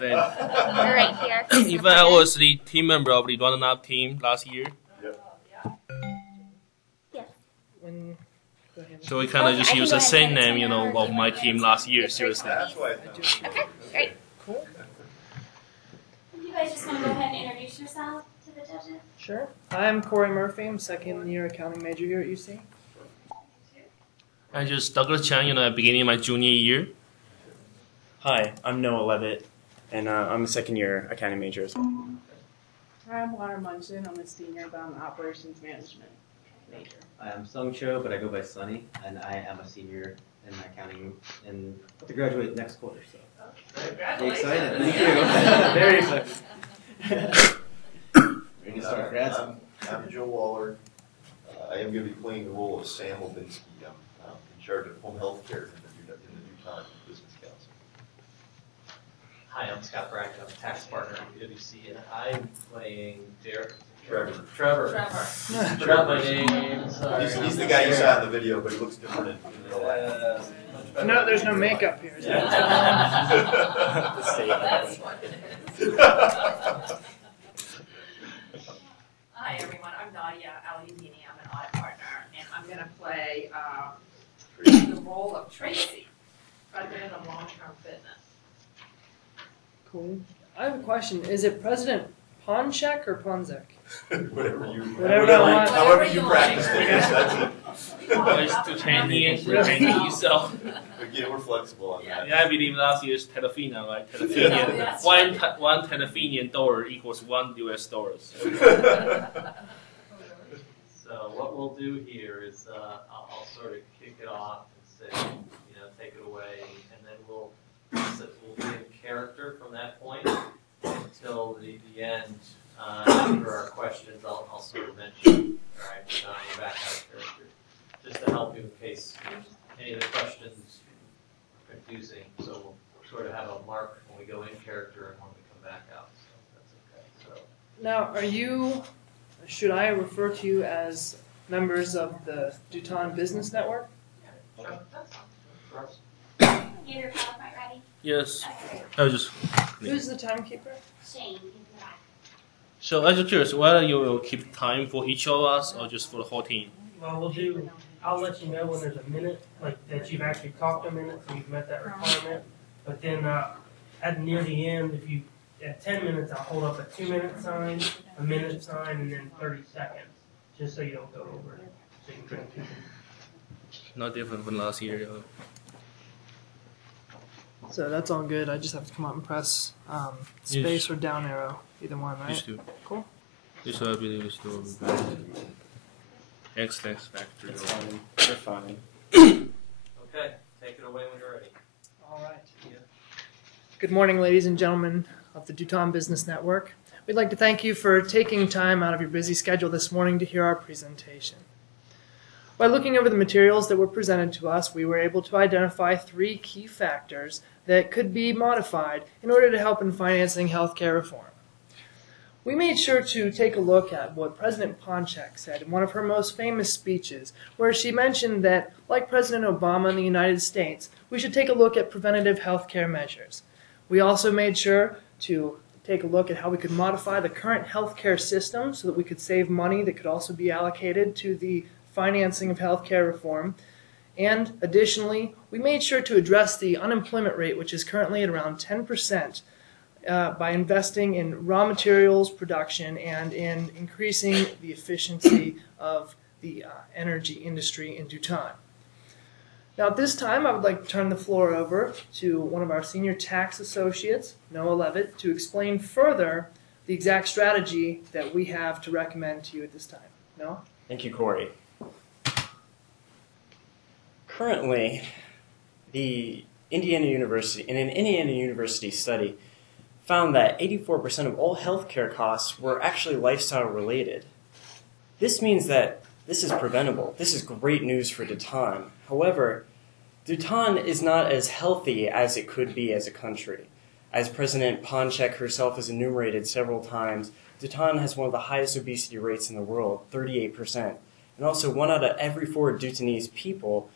Then, right here. even I was the team member of the run-up team last year, Yes. so we kind of just I can use go the ahead same and put it name, you know, in of our my email. team last year. Seriously. Okay, great. Cool. You guys just want to go ahead and introduce yourself to the judges? Sure. I'm Corey Murphy. I'm second year accounting major here at UC. I just Douglas Chan, you know, at the beginning of my junior year. Hi, I'm Noah Levitt, and I'm a second year accounting major as well. Hi, I'm Warren Munson. I'm a senior, but I'm an operations management major. I'm Sung Cho, but I go by Sunny, and I am a senior in accounting and hope to graduate next quarter. So very excited. Thank you. Very excited. Ready to start grad school. I'm Joe Waller. I am going to be playing the role of Sam Obinsky. I'm in charge of home health care in the Utah Business Council. Hi, I'm Scott Brack. I'm a tax partner at PwC, and I'm playing Trevor. Forgot my name. Sorry. He's the guy you saw in the video, but he looks different in real life. No, there's no makeup here. Is there? Hi everyone, I'm Nadia Aliadini. I'm an audit partner, and I'm going to play the role of Tracy, president of long-term fitness. Cool. I have a question. Is it President Ponchek or Ponzek? Whatever I want. however you practice things, that's it. Just to Chinese, yourself. Again, we're flexible on that. Yeah, I believe last year's Telefina, right? Telefinian. That's one Telefinian dollar equals $1 US. So what we'll do here is I'll sort of kick it off and say, take it away, and then we'll be in character from that point until the end. After our questions, I'll sort of mention, all right, now we're back out of character, just to help you in case any of the questions are confusing. So we'll sort of have a mark when we go in character and when we come back out. So that's okay. So Now, should I refer to you as members of the Duton Business Network? sure, that's fine. Get your PowerPoint ready? Yes. Okay. I was just. Who's the timekeeper? Shane, he's in the back. So I'm just curious, whether you will keep time for each of us or just for the whole team? Well, I'll let you know when there's a minute, like that you've actually talked a minute, so you've met that requirement. But then at near the end, if you, at 10 minutes, I'll hold up a 2-minute sign, a minute sign, and then 30 seconds, just so you don't go over it. So you can drink people. Not different from last year. So that's all good. I just have to come out and press space or down arrow, either one, right? Used to. Cool. This I believe is still xTax factor. It's fine. You're fine. Okay, take it away when you're ready. All right. Good morning, ladies and gentlemen of the Duton Business Network. We'd like to thank you for taking time out of your busy schedule this morning to hear our presentation. By looking over the materials that were presented to us, we were able to identify 3 key factors that could be modified in order to help in financing healthcare reform. We made sure to take a look at what President Ponchek said in one of her most famous speeches, where she mentioned that, like President Obama in the United States, we should take a look at preventative healthcare measures. We also made sure to take a look at how we could modify the current healthcare system so that we could save money that could also be allocated to the financing of healthcare reform. And additionally, we made sure to address the unemployment rate, which is currently at around 10%, by investing in raw materials production and in increasing the efficiency of the energy industry in Duton. Now at this time, I would like to turn the floor over to one of our senior tax associates, Noah Levitt, to explain further the exact strategy that we have to recommend to you at this time. Noah? Thank you, Corey. Currently, an Indiana University study found that 84% of all healthcare costs were actually lifestyle related. This means that this is preventable. This is great news for Duton. However, Duton is not as healthy as it could be as a country. As President Ponchek herself has enumerated several times, Duton has one of the highest obesity rates in the world, 38%. And also 1 out of every 4 Dutonese people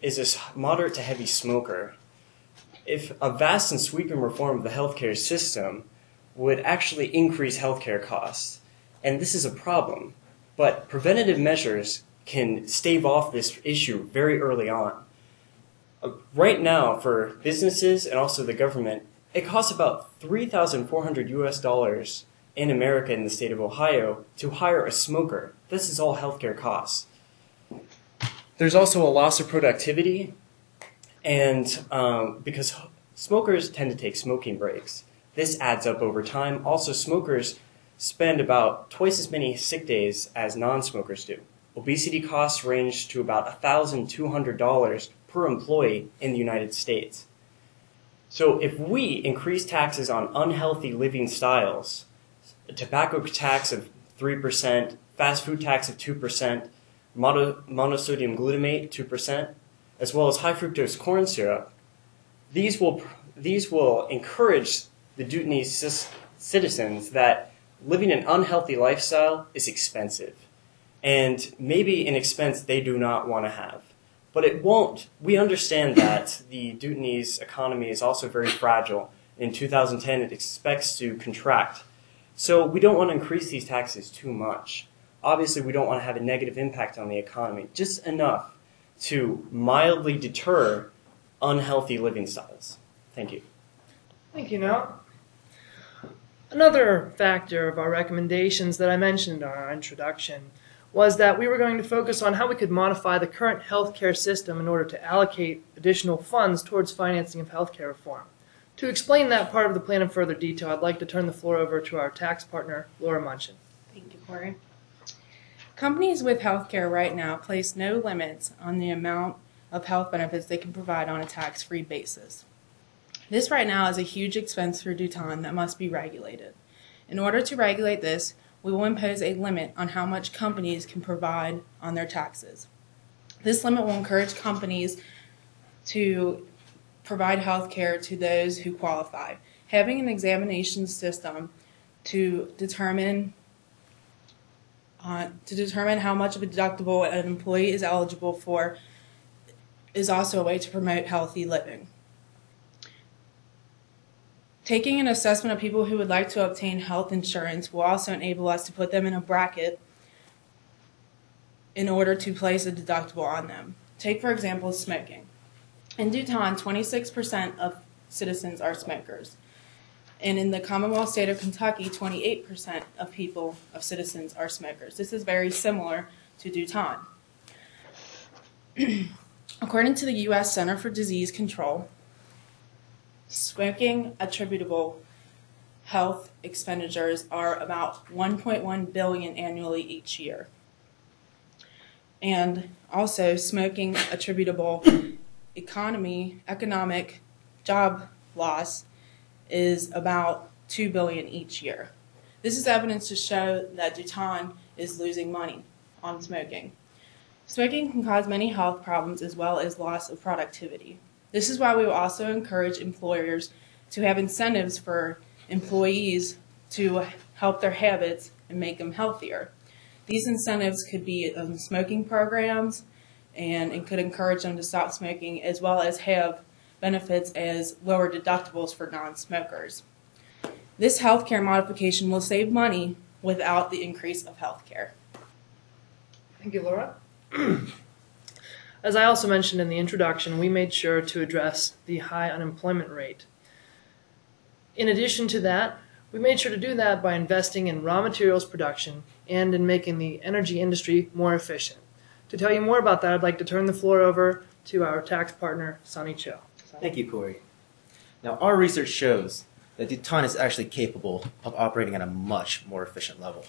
is a moderate to heavy smoker. if a vast and sweeping reform of the healthcare system would actually increase healthcare costs. And this is a problem. But preventative measures can stave off this issue very early on. Right now, for businesses and also the government, it costs about $3,400 US in America, in the state of Ohio, to hire a smoker. This is all healthcare costs. There's also a loss of productivity, and because smokers tend to take smoking breaks, this adds up over time. Also, smokers spend about twice as many sick days as non-smokers do. Obesity costs range to about $1,200 per employee in the United States. So if we increase taxes on unhealthy living styles, a tobacco tax of 3%, fast food tax of 2%, monosodium glutamate 2%, as well as high fructose corn syrup, these will encourage the Bhutanese citizens that living an unhealthy lifestyle is expensive, and maybe an expense they do not want to have. But it won't. We understand that the Bhutanese economy is also very fragile. In 2010, it expects to contract. So we don't want to increase these taxes too much. Obviously, we don't want to have a negative impact on the economy, just enough to mildly deter unhealthy living styles. Thank you. Thank you, Noah. Another factor of our recommendations that I mentioned in our introduction was that we were going to focus on how we could modify the current healthcare system in order to allocate additional funds towards financing of healthcare reform. To explain that part of the plan in further detail, I'd like to turn the floor over to our tax partner, Laura Munchin. Thank you, Corey. Companies with healthcare right now place no limits on the amount of health benefits they can provide on a tax-free basis. This right now is a huge expense for Duton that must be regulated. In order to regulate this, we will impose a limit on how much companies can provide on their taxes. This limit will encourage companies to provide health care to those who qualify. Having an examination system to determine how much of a deductible an employee is eligible for is also a way to promote healthy living. Taking an assessment of people who would like to obtain health insurance will also enable us to put them in a bracket in order to place a deductible on them. Take, for example, smoking. In Duton, 26% of citizens are smokers. And in the Commonwealth state of Kentucky, 28% of citizens are smokers. This is very similar to Duton. According to the U.S. Center for Disease Control, smoking attributable health expenditures are about $1.1 billion annually each year. And also smoking attributable economic job loss is about $2 billion each year. This is evidence to show that Duton is losing money on smoking. Smoking can cause many health problems as well as loss of productivity. This is why we will also encourage employers to have incentives for employees to help their habits and make them healthier. These incentives could be smoking programs, and it could encourage them to stop smoking, as well as have benefits as lower deductibles for non-smokers. This healthcare modification will save money without the increase of healthcare. Thank you, Laura. As I also mentioned in the introduction, we made sure to address the high unemployment rate. In addition to that, we made sure to do that by investing in raw materials production and in making the energy industry more efficient. To tell you more about that, I'd like to turn the floor over to our tax partner, Sonny Cho. Thank you, Corey. Now, our research shows that Duton is actually capable of operating at a much more efficient level.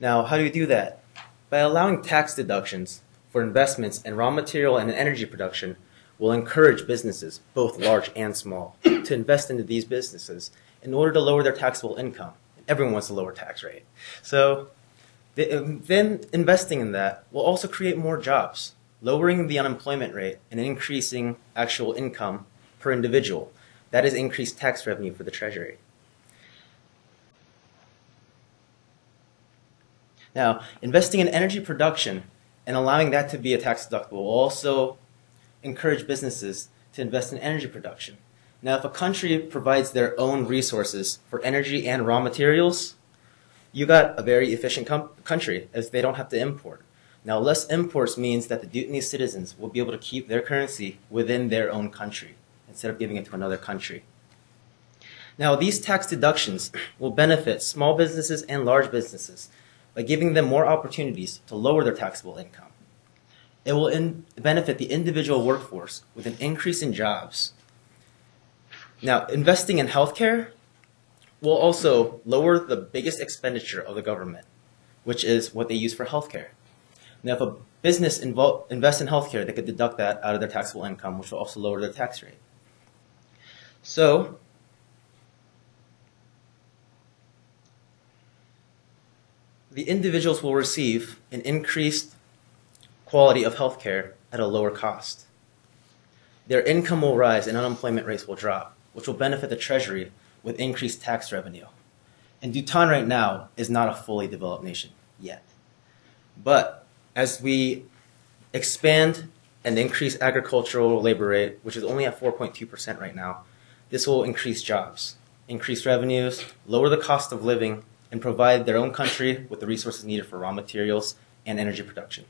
Now, how do we do that? By allowing tax deductions for investments in raw material and energy production will encourage businesses, both large and small, to invest into these businesses in order to lower their taxable income. Everyone wants a lower tax rate. So then investing in that will also create more jobs, lowering the unemployment rate and increasing actual income per individual. That is increased tax revenue for the Treasury. Now, investing in energy production and allowing that to be a tax deductible will also encourage businesses to invest in energy production. Now, if a country provides their own resources for energy and raw materials, you got a very efficient country, as they don't have to import. Now, less imports means that the Bhutanese citizens will be able to keep their currency within their own country instead of giving it to another country. Now, these tax deductions will benefit small businesses and large businesses by giving them more opportunities to lower their taxable income. It will benefit the individual workforce with an increase in jobs. Now, investing in healthcare will also lower the biggest expenditure of the government, which is what they use for healthcare. Now, if a business invests in healthcare, they could deduct that out of their taxable income, which will also lower their tax rate. So, the individuals will receive an increased quality of healthcare at a lower cost. Their income will rise and unemployment rates will drop, which will benefit the Treasury with increased tax revenue. And Bhutan right now is not a fully developed nation yet. But as we expand and increase agricultural labor rate, which is only at 4.2% right now, this will increase jobs, increase revenues, lower the cost of living, and provide their own country with the resources needed for raw materials and energy production.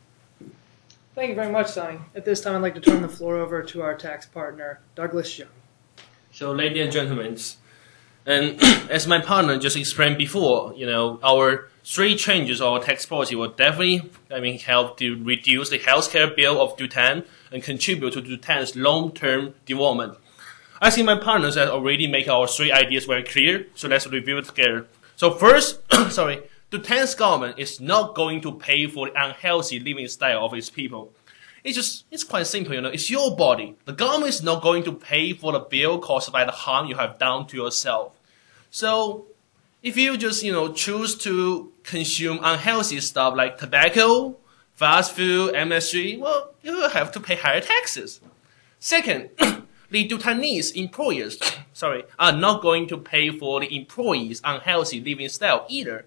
Thank you very much, Sonny. At this time, I'd like to turn the floor over to our tax partner, Douglas Young. So, ladies and gentlemen, and as my partner just explained before, our three changes of our tax policy will definitely, help to reduce the healthcare bill of Bhutan and contribute to Bhutan's long-term development. I think my partners have already made our three ideas very clear, so let's review it together. So first, Bhutan's government is not going to pay for the unhealthy living style of its people. It's quite simple, it's your body. The government is not going to pay for the bill caused by the harm you have done to yourself. So if you just, choose to consume unhealthy stuff like tobacco, fast food, MSG, well, you will have to pay higher taxes. Second, the Bhutanese employers, are not going to pay for the employees' unhealthy living style either.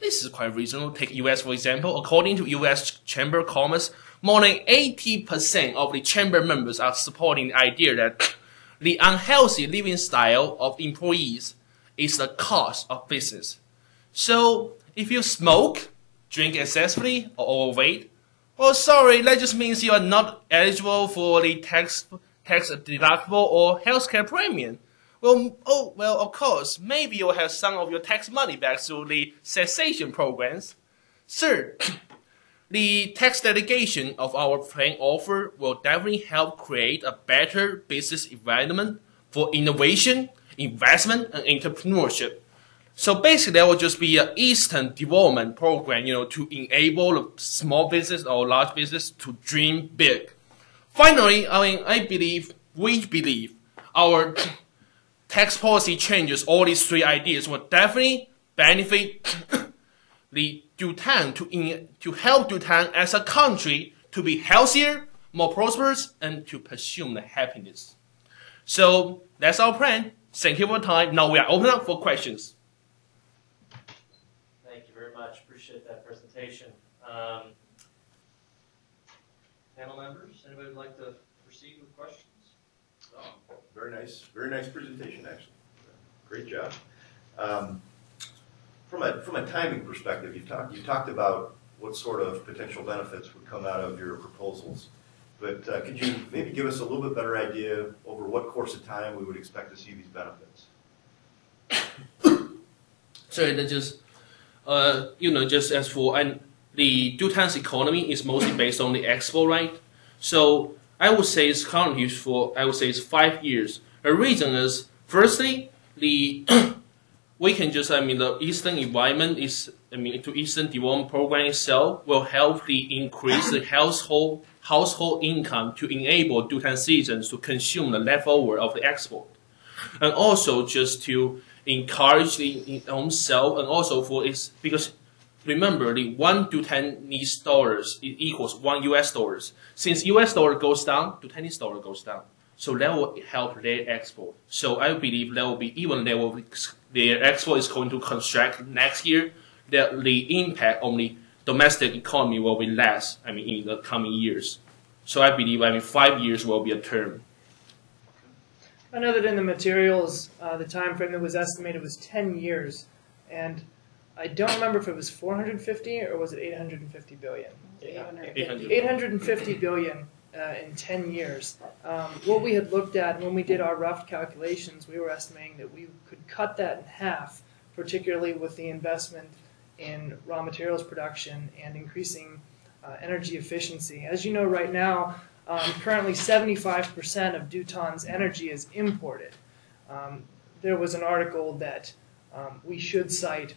This is quite reasonable. Take US, for example. According to US Chamber of Commerce, more than 80% of the chamber members are supporting the idea that the unhealthy living style of employees is the cost of business. So, if you smoke, drink excessively, or overweight, that just means you are not eligible for the tax deductible or healthcare premium. Well, of course, maybe you'll have some of your tax money back through the cessation programs. Third, the tax delegation of our plan offer will definitely help create a better business environment for innovation, investment, and entrepreneurship. So basically, there will just be an Eastern development program, to enable small business or large business to dream big. Finally, we believe our tax policy changes, all these three ideas, will definitely benefit the Bhutan to help Bhutan as a country to be healthier, more prosperous, and to pursue the happiness. So that's our plan. Thank you for your time. Now we are open up for questions. Thank you very much. Appreciate that presentation. Panel members, anybody would like to proceed with questions? Oh, very nice presentation, actually. Great job. From a timing perspective, you talked about what sort of potential benefits would come out of your proposals, but could you maybe give us a little bit better idea over what course of time we would expect to see these benefits? So that just as for the Bhutan's economy is mostly based on the export, right? So I would say it's currently it's 5 years. The reason is, firstly, we can just, the Eastern environment is, to Eastern Development Program itself will help increase the household income to enable Bhutan citizens to consume the leftover of the export. And also just to encourage the own self, and also because remember, the $1 Bhutanese dollars equals $1 US dollars. Since US dollar goes down, Bhutanese dollar goes down. So that will help their export. So I believe there will be, even their export is going to contract next year, that the impact on the domestic economy will be less, in the coming years. So I believe, 5 years will be a term. I know that in the materials, the time frame that was estimated was 10 years, and I don't remember if it was 450 or was it 850 billion? 850 billion in 10 years. What we had looked at when we did our rough calculations, we were estimating that we could cut that in half, particularly with the investment in raw materials production and increasing energy efficiency. As you know, right now, currently 75% of Duton's energy is imported. There was an article that we should cite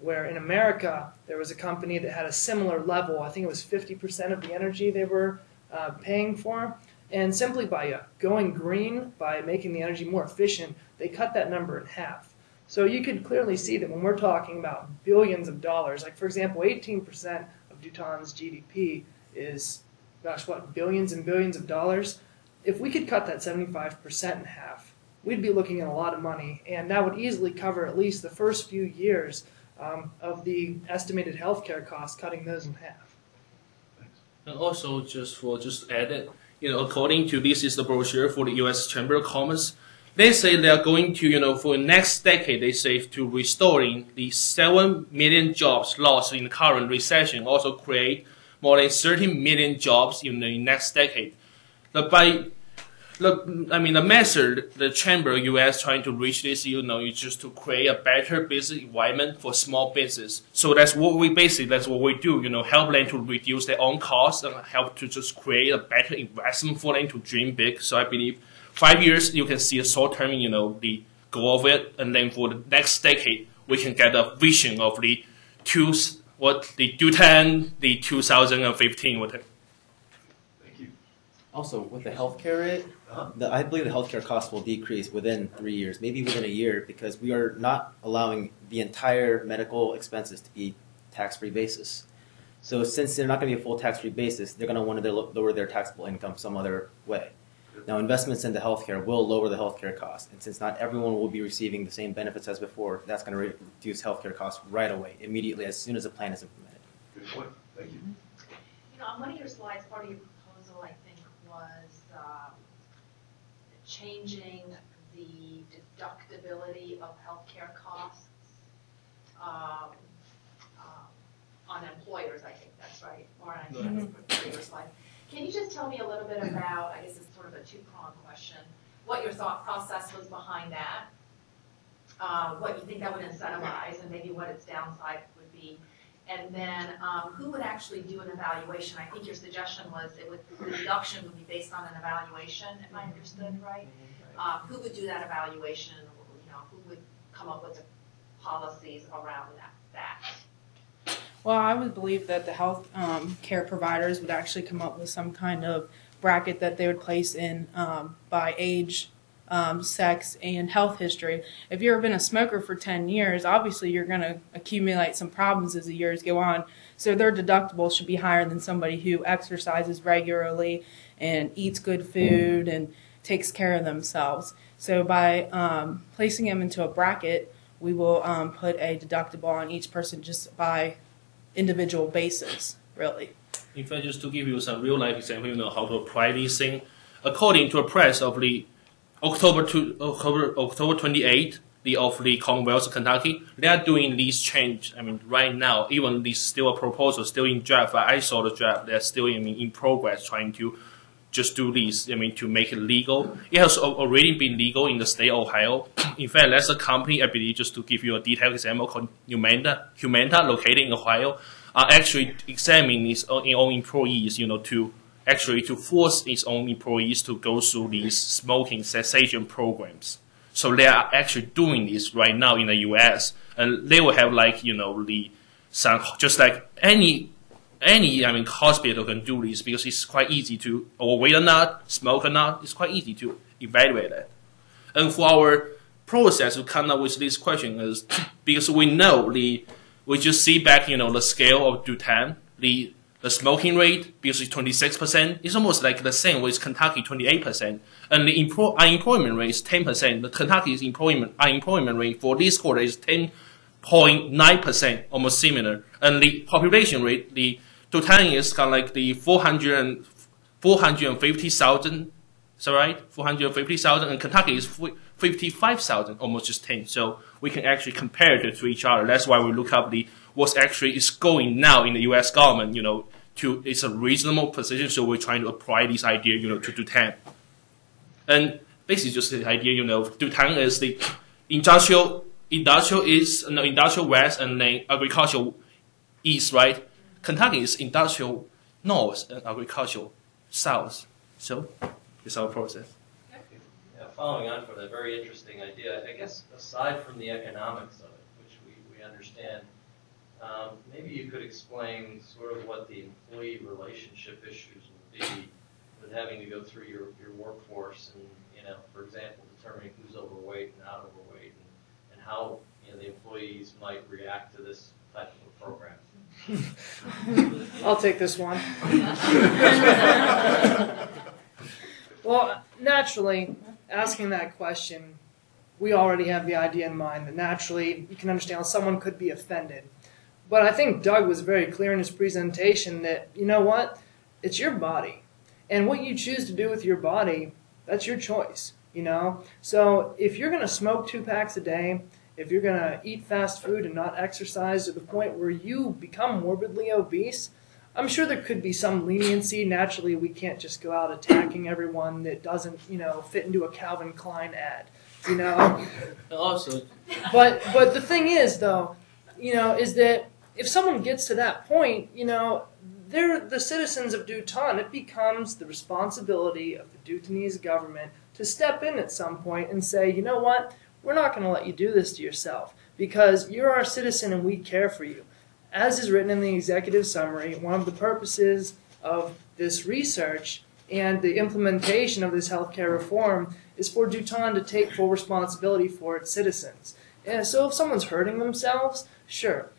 where in America there was a company that had a similar level. I think it was 50% of the energy they were paying for. And simply by going green, by making the energy more efficient, they cut that number in half. So you could clearly see that when we're talking about billions of dollars, like for example, 18% of Duton's GDP is, gosh, what, billions and billions of dollars? If we could cut that 75% in half, we'd be looking at a lot of money, and that would easily cover at least the first few years of the estimated healthcare costs, cutting those in half. And also, just add it, according to this is the brochure for the U.S. Chamber of Commerce. They say they are going to, for the next decade, they say to restoring the 7 million jobs lost in the current recession, also create more than 30 million jobs in the next decade. The method the Chamber U.S. trying to reach this, is just to create a better business environment for small business. So that's what we do, help them to reduce their own costs and help to just create a better investment for them to dream big. So I believe 5 years you can see a short term, the goal of it, and then for the next decade we can get a vision of the 2015 whatever. Thank you. Also, with the healthcare rate, I believe the healthcare costs will decrease within 3 years, maybe within a year, because we are not allowing the entire medical expenses to be tax-free basis. So since they're not going to be a full tax-free basis, they're going to want to lower their taxable income some other way. Now, investments into healthcare will lower the healthcare costs, and since not everyone will be receiving the same benefits as before, that's going to reduce healthcare costs right away, immediately, as soon as the plan is implemented. Good point. Thank you. On one of your slides, part of your proposal, I think, was changing the deductibility of healthcare costs on employers. I think that's right. Or I think that's part of your slide. Can you just tell me a little bit about, I guess it's sort of a two-pronged question, what your thought process was behind that, what you think that would incentivize, and maybe what its downside would be, and then who would actually do an evaluation? I think your suggestion was the deduction would be based on an evaluation, if I understood right. Who would do that evaluation? Who would come up with the policies around that? Well, I would believe that the health care providers would actually come up with some kind of bracket that they would place in by age, sex, and health history. If you've been a smoker for 10 years, obviously you're going to accumulate some problems as the years go on. So their deductible should be higher than somebody who exercises regularly and eats good food and takes care of themselves. So by placing them into a bracket, we will put a deductible on each person just by individual basis, really. In fact, just to give you some real life example, how to apply this thing. According to a press of the October 28th, of the Commonwealth of Kentucky, they are doing this change. Right now, even this still a proposal, still in draft. I saw the draft. They're still in progress, trying to just do this. To make it legal. It has already been legal in the state of Ohio. In fact, there's a company, I believe, just to give you a detailed example, called Humana, located in Ohio, are actually examining its own employees, to force its own employees to go through these smoking cessation programs. So they are actually doing this right now in the U.S. and they will have just like any hospital can do this because it's quite easy to overweight or not, smoke or not. It's quite easy to evaluate it. And for our process to come up with this question is because we know we just see back the scale of Dutan, the smoking rate because it's 26%. It's almost like the same with Kentucky 28%, and the unemployment rate is 10%. The Kentucky's unemployment rate for this quarter is 10.9%, almost similar, and the population rate, the Dutan is kind of like the 450,000 So right, 450,000, and Kentucky is 55,000, almost just 10. So we can actually compare it to each other. That's why we look up what's actually is going now in the U.S. government. It's a reasonable position. So we're trying to apply this idea, to Dutan. And basically, just the idea, Dutan is the industrial west and then agricultural east, right? Kentucky is industrial north and agricultural south. So it's our process. Yeah, following on from that very interesting idea, I guess aside from the economics of it, which we understand, maybe you could explain sort of what the employee relationship issues would be with having to go through your workforce and, for example, determining who's overweight and not overweight, and how the employees might react to this type of a program. I'll take this one. Well, naturally, asking that question, we already have the idea in mind that naturally you can understand how someone could be offended. But I think Doug was very clear in his presentation that, you know what, it's your body. And what you choose to do with your body, that's your choice, So if you're going to smoke 2 packs a day, if you're going to eat fast food and not exercise to the point where you become morbidly obese, I'm sure there could be some leniency. Naturally, we can't just go out attacking everyone that doesn't, fit into a Calvin Klein ad, Also, But the thing is, though, is that if someone gets to that point, they're the citizens of Dutan. It becomes the responsibility of the Dutanese government to step in at some point and say, you know what, we're not going to let you do this to yourself because you're our citizen and we care for you. As is written in the executive summary, one of the purposes of this research and the implementation of this healthcare reform is for Dutan to take full responsibility for its citizens. And so if someone's hurting themselves, sure.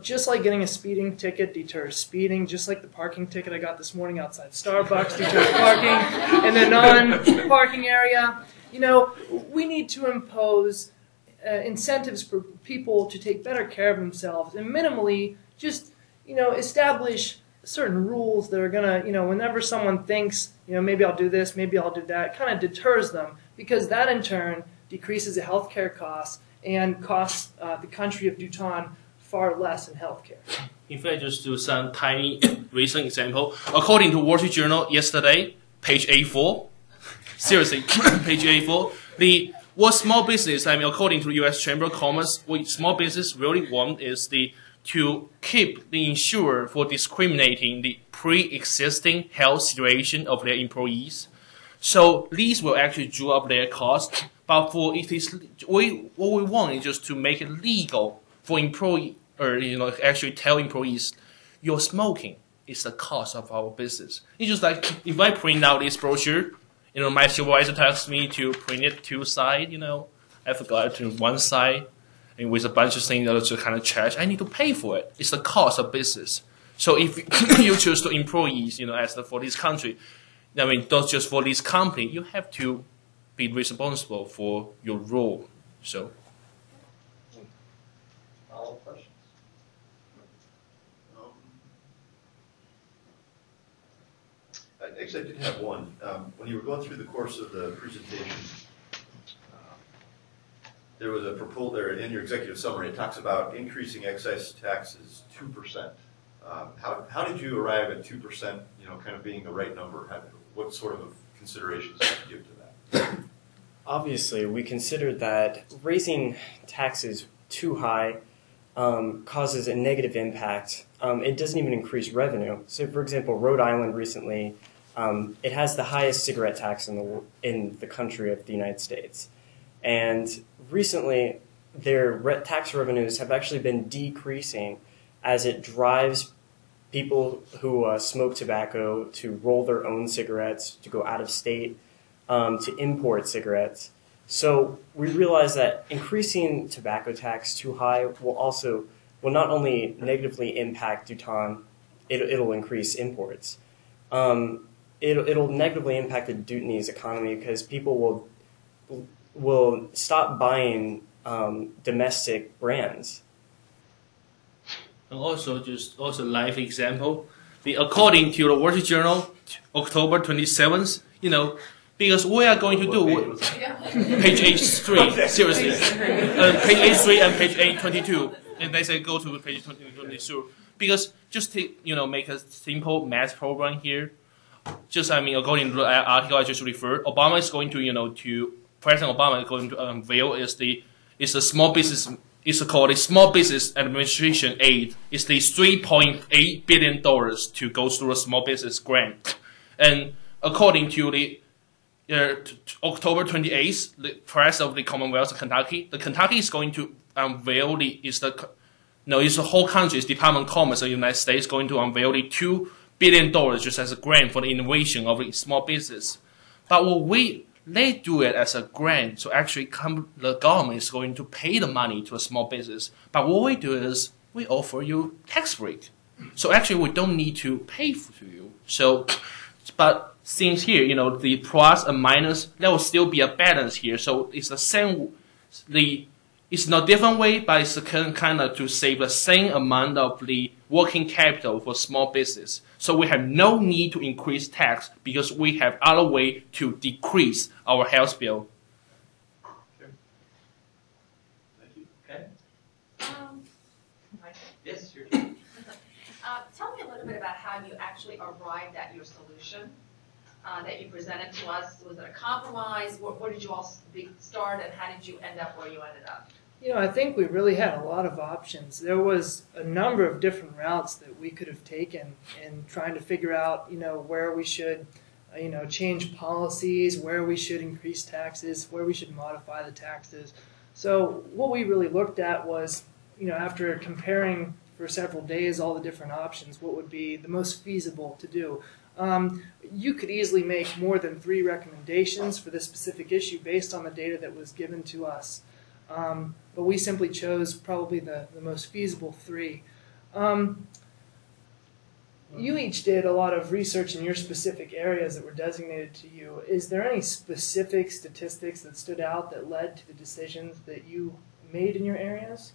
Just like getting a speeding ticket deters speeding, just like the parking ticket I got this morning outside Starbucks deters parking in the non-parking area. We need to impose incentives for people to take better care of themselves and minimally just, establish certain rules that are going to, whenever someone thinks, maybe I'll do this, maybe I'll do that, kind of deters them because that in turn decreases the healthcare costs and costs the country of Dutan far less in healthcare. In fact, just do some tiny recent example. According to Wall Street Journal yesterday, page A4, seriously, page A4, what small business, according to U.S. Chamber of Commerce, what small business really want is to keep the insurer for discriminating the pre-existing health situation of their employees. So these will actually draw up their costs, but what we want is just to make it legal for employee, or actually tell employees, your smoking is the cost of our business. It's just like if I print out this brochure, my supervisor tells me to print it 2 sides, I forgot to 1 side, and with a bunch of things that are kind of charge, I need to pay for it. It's the cost of business. So if you choose to employees, as for this country, not just for this company, you have to be responsible for your role. So. Follow-up questions? Actually, I did have one. When you were going through the course of the presentation, there was a proposal there in your executive summary. It talks about increasing excise taxes 2%. How did you arrive at 2%? Kind of being the right number. What sort of considerations did you give to that? Obviously, we considered that raising taxes too high causes a negative impact. It doesn't even increase revenue. So, for example, Rhode Island recently, it has the highest cigarette tax in the country of the United States. And recently, their tax revenues have actually been decreasing as it drives people who smoke tobacco to roll their own cigarettes, to go out of state, to import cigarettes. So we realize that increasing tobacco tax too high will not only negatively impact Dutan, it'll increase imports. It'll negatively impact the Dutanese economy because people will stop buying domestic brands. And also, live example. According to the Wall Street Journal, October 27th, Because we are going to do page H3, seriously. Page H3 and page 822. And they say go to page 22. Because just make a simple math program here. Just, according to the article I just referred, Obama is going to, President Obama is going to unveil is a small business, it's called a Small Business Administration Aid. It's the $3.8 billion to go through a small business grant. And according to the October 28th, the press of the Commonwealth of Kentucky, the Kentucky is going to unveil it's the whole country's Department of Commerce of the United States going to unveil the $2 billion just as a grant for the innovation of a small business. But they do it as a grant, so actually the government is going to pay the money to a small business. But what we do is we offer you tax break. So actually we don't need to pay to you. So, but since here, the plus and minus, there will still be a balance here. So it's the same, it's not different way, but it's kind of to save the same amount of the working capital for small business. So we have no need to increase tax because we have other way to decrease our health bill. Okay. Thank you. Okay. Yes, your turn. Tell me a little bit about how you actually arrived at your solution that you presented to us. Was it a compromise? Where did you all start, and how did you end up where you ended up? I think we really had a lot of options. There was a number of different routes that we could have taken in trying to figure out, where we should, change policies, where we should increase taxes, where we should modify the taxes. So what we really looked at was, after comparing for several days all the different options, what would be the most feasible to do. You could easily make more than 3 recommendations for this specific issue based on the data that was given to us. But we simply chose probably the most feasible 3. You each did a lot of research in your specific areas that were designated to you. Is there any specific statistics that stood out that led to the decisions that you made in your areas?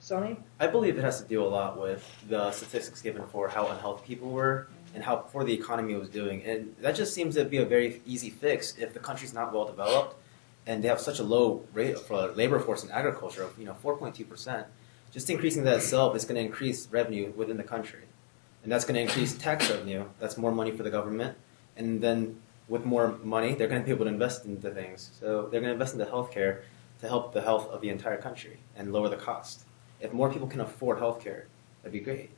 Sonny? I believe it has to do a lot with the statistics given for how unhealthy people were and how poor the economy was doing. And that just seems to be a very easy fix if the country's not well developed and they have such a low rate for labor force in agriculture of 4.2%. Just increasing that itself is going to increase revenue within the country. And that's going to increase tax revenue. That's more money for the government. And then with more money, they're going to be able to invest into things. So they're going to invest into healthcare to help the health of the entire country and lower the cost. If more people can afford healthcare, that'd be great.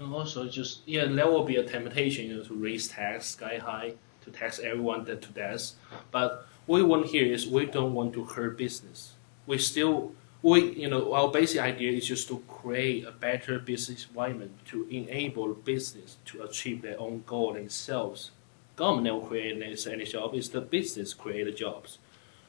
And also there will be a temptation to raise tax sky high, to tax everyone to death. But what we want here is we don't want to hurt business. Our basic idea is just to create a better business environment to enable business to achieve their own goal themselves. Government never create any job, it's the business create the jobs.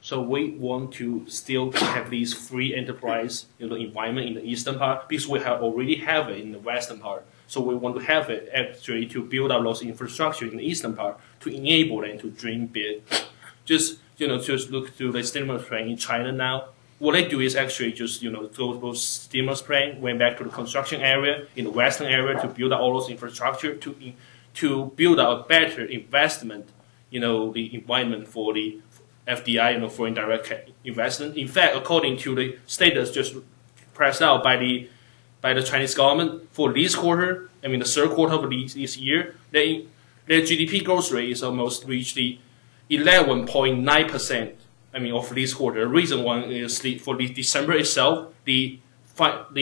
So we want to still have this free enterprise environment in the eastern part because we already have it in the western part. So we want to have it actually to build up those infrastructure in the eastern part to enable them to dream big. Just look to the stimulus plan in China now. What they do is actually just those stimulus plan went back to the construction area in the western area to build up all those infrastructure to build up a better investment, the environment for the FDI, foreign direct investment. In fact, according to the status just pressed out by the Chinese government for this quarter, the third quarter of this year, their GDP growth rate is almost reached the 11.9%. Of this quarter. The reason one is for the December itself, the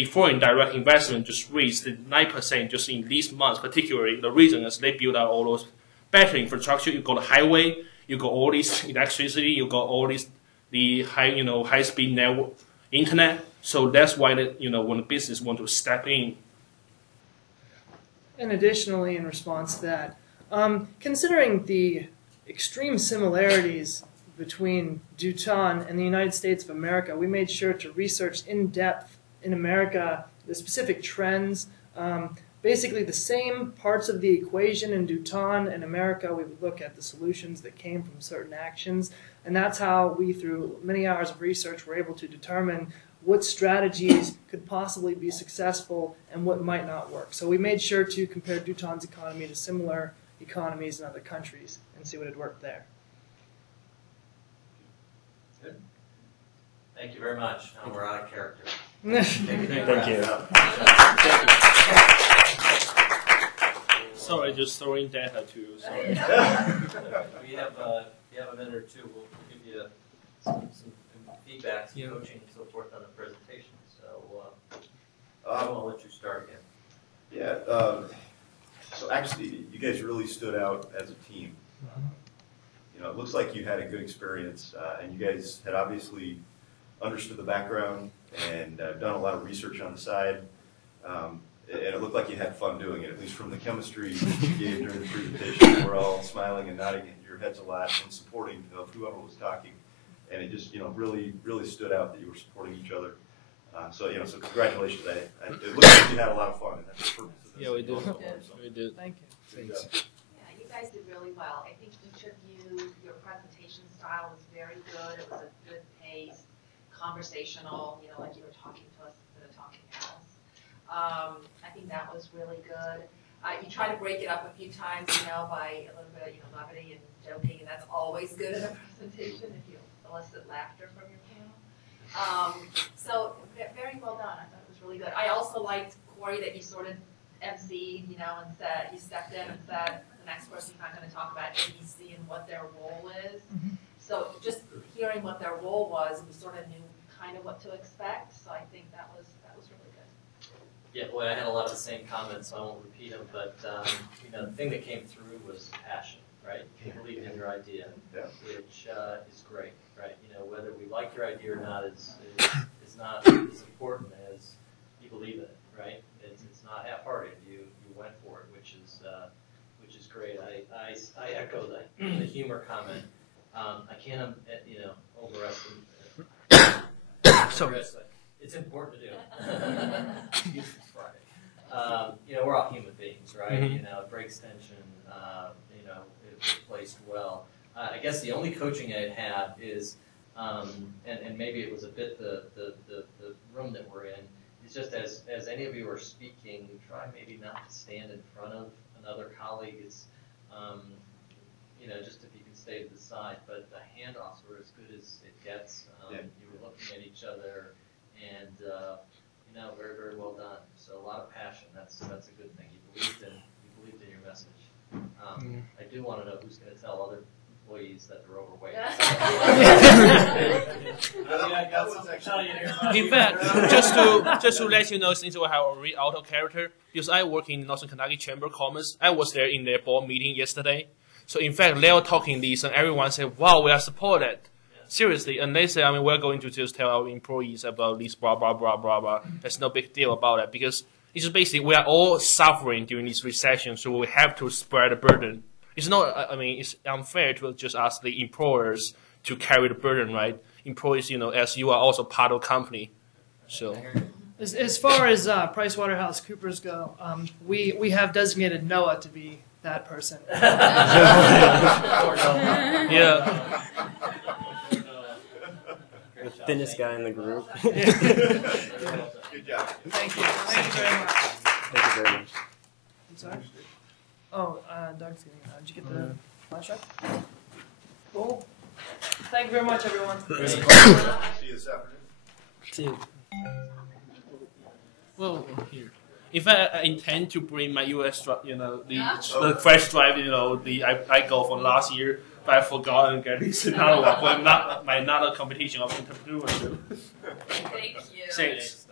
foreign direct investment just reached 9% just in these months. Particularly, the reason is they build out all those better infrastructure. You got a highway, you got all this electricity, you got all this the high speed network internet. So that's why when the business want to step in. And additionally, in response to that, considering the extreme similarities between Bhutan and the United States of America, we made sure to research in depth in America the specific trends. Basically, the same parts of the equation in Bhutan and America, we would look at the solutions that came from certain actions. And that's how we, through many hours of research, were able to determine what strategies could possibly be successful and what might not work. So we made sure to compare Bhutan's economy to similar economies in other countries and see what had worked there. Thank you very much. Now we're out of character. Thank you. Sorry, just throwing data to you. Sorry. We have a minute or two. We'll give you some feedback, some coaching, and so forth on the presentation. So I will let you start again. Yeah. So actually, you guys really stood out as a team. You know, it looks like you had a good experience, and you guys had obviously understood the background and done a lot of research on the side. And it looked like you had fun doing it, at least from the chemistry you gave during the presentation. We're all smiling and nodding your heads a lot and supporting of whoever was talking. And it just, really, really stood out that you were supporting each other. So congratulations. It looks like you had a lot of fun, and that's the purpose of this. Yeah, we did. We did. Thank you. Thanks. Yeah, you guys did really well. I think each of you, your presentation style was very good. It was a good pace, conversational, like you were talking to us instead of talking at us. I think that was really good. You try to break it up a few times, by a little bit of, levity and joking, and that's always good in a presentation if you elicit laughter from your panel. So very well done. I thought it was really good. I also liked, Corey, that you sort of emceed, and said, you stepped in and said, the next person's not going to talk about ABC and what their role is. So just hearing what their role was, we sort of knew kind of what to expect. So I think that was really good. Yeah, boy, I had a lot of the same comments, so I won't repeat them. But the thing that came through was passion, right? You believed in your idea, which is great, right? Whether we like your idea or not is not as important as you believe in it, right? It's not half-hearted. You went for it, which is great. I echo the humor comment. I can't overestimate. It's important to do. It's Friday. We're all human beings, right? Mm-hmm. It breaks tension. It's placed well. I guess the only coaching I'd have is, and maybe it was a bit the room that we're in, is just as any of you are speaking, try maybe not to stand in front of another colleague. It's just if you can stay to the side, but the handoffs were as good as it gets. You were looking at each other, and very, very well done. So a lot of passion. That's a good thing. You believed in your message. I do want to know who's going to tell other employees that they're overweight. In fact, just to let you know, since we have already out of character, because I work in Northern Kentucky Chamber of Commerce, I was there in their board meeting yesterday. So in fact, they were talking this, and everyone said, "Wow, we are supported." Seriously, and they say, we're going to just tell our employees about this, blah, blah, blah, blah, blah. There's no big deal about it because it's just basically we are all suffering during this recession, so we have to spread the burden. It's not, it's unfair to just ask the employers to carry the burden, right? Employees, as you are also part of the company. So, As far as PricewaterhouseCoopers go, we have designated Noah to be that person. Yeah. The thinnest guy in the group. Good job. Thank you. Thank you very much. Thank you very much. I'm sorry? Oh, Doug's getting it. Did you get the flash drive? Cool. Thank you very much, everyone. See you this afternoon. See you. Well, here. In fact, I intend to bring my US drive, the fresh drive, I go from last year, but I forgot and get this another one for my another competition of entrepreneurship. Thank you. Thanks.